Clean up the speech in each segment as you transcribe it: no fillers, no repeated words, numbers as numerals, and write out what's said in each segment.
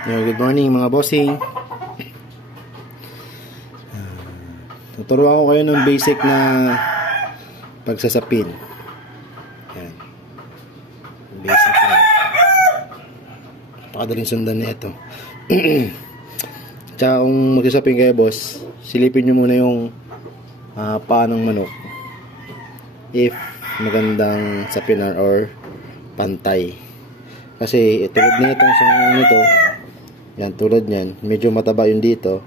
Good morning mga bossing. Tuturuan ko kayo ng basic na pagsasapin. Yan. Basic lang. Napakadaling sundan na ito. Tsaka kung magsasapin kayo boss, silipin nyo muna yung paa ng manok. If magandang sapinan or pantay. Kasi tulad nitong nito, yan, tulad niyan, medyo mataba yung dito.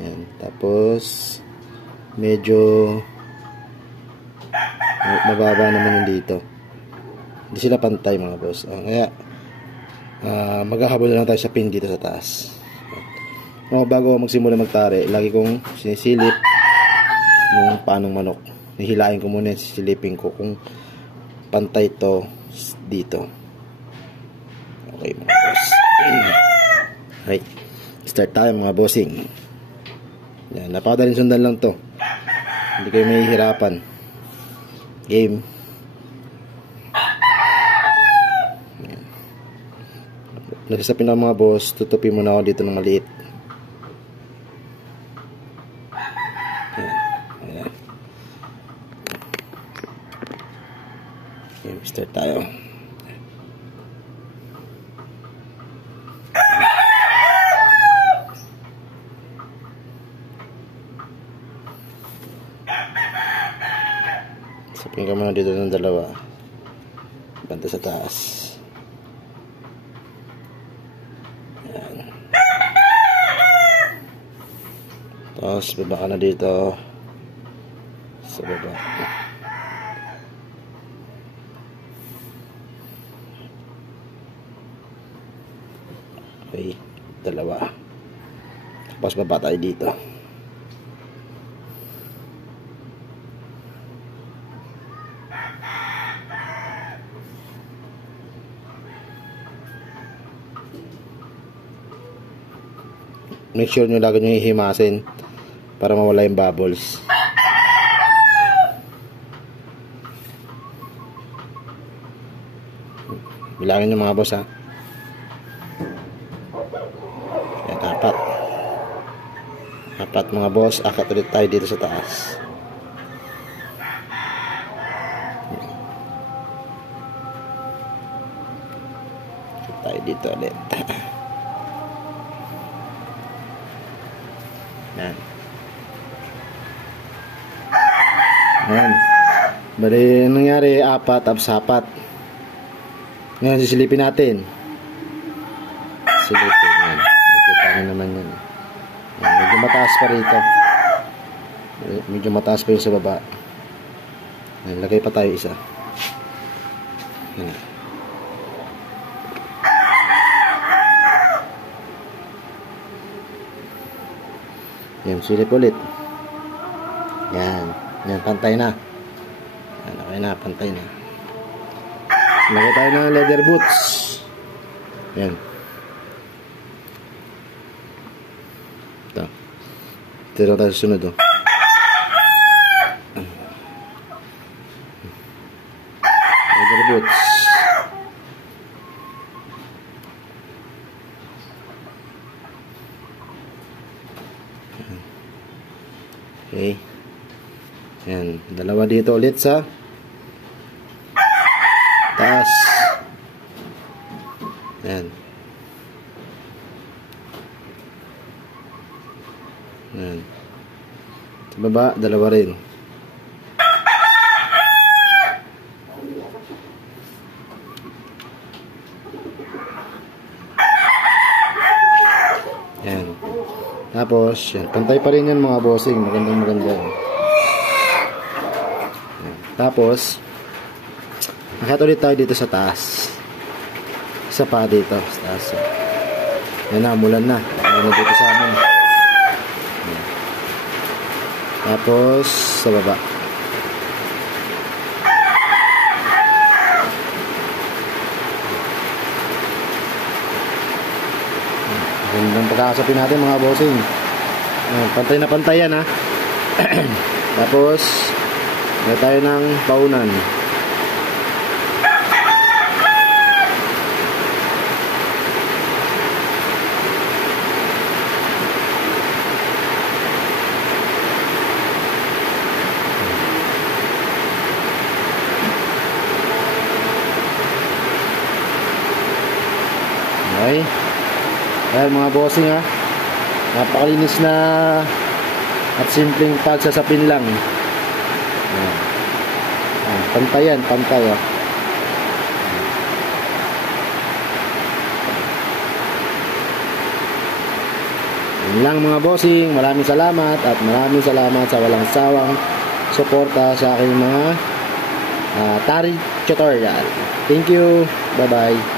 Yan, tapos medyo mababa naman yung dito. Hindi sila pantay mga boss. Kaya maghahabol na lang tayo sa pin dito sa taas. Bago magsimula magtari, lagi kong sinisilip yung panong manok. Hihilain ko muna, sisilipin ko kung pantay to dito. Okay mga boss. Okay, start tayo mga bossing. Yan, napakadaling sundan lang to. Hindi kayo mahihirapan. Game. Yan. Nagsasapin na mga boss, tutupin muna ako dito ng maliit. Yan. Yan. Okay, start tayo. Sapin ka muna dito ng dalawa. Banta sa taas. Yan. Tapos baba ka na dito sa baba. Okay, dalawa. Tapos baba tayo dito. Make sure nyo lagi nyo ihimasin para mawala yung bubbles. Bilangin nyo mga boss ha. Yan, apat mga boss. Akat ulit tayo dito sa taas. Akat tayo dito ulit. Yan. Yan. Bali, nangyari, apat, tapos apat. Ngayon, sisilipin natin. Silipin. Yan. Nakita nyo naman yan. Yan. Medyo mataas pa rito. Medyo mataas pa yung sa baba. Yan. Lagay pa tayo isa. Yan. Yan, silip ulit. Yan. Yan, pantay na. Yan, okay na, pantay na. Lagay tayo ng leather boots. Yan. Ito. Ito tayo susunod, oh. Leather boots. Okay. Yan. Dalawa dito ulit sa taas. Yan. Yan. Sa baba, dalawa rin. Yan. Tapos, yan. Pantay pa rin yan mga bossing. Magandang maganda. Yan. Tapos, akat ulit tayo dito sa taas. Isa pa dito sa taas. Yan na, mulan na. Mulan dito sa amin. Yan. Tapos, sa baba. Gandang pagkakasapin natin mga bossing. Pantay na pantay yan ha. Tapos may tayo ng paunan. Okay. Ayan mga bossing ha. Napakalinis na at simpleng pagsasapin lang. Ayan. Pantay yan, pantay oh. Yun lang mga bossing. Maraming salamat at maraming salamat sa walang sawang suporta sa aking mga tari tutorial. Thank you. Bye bye.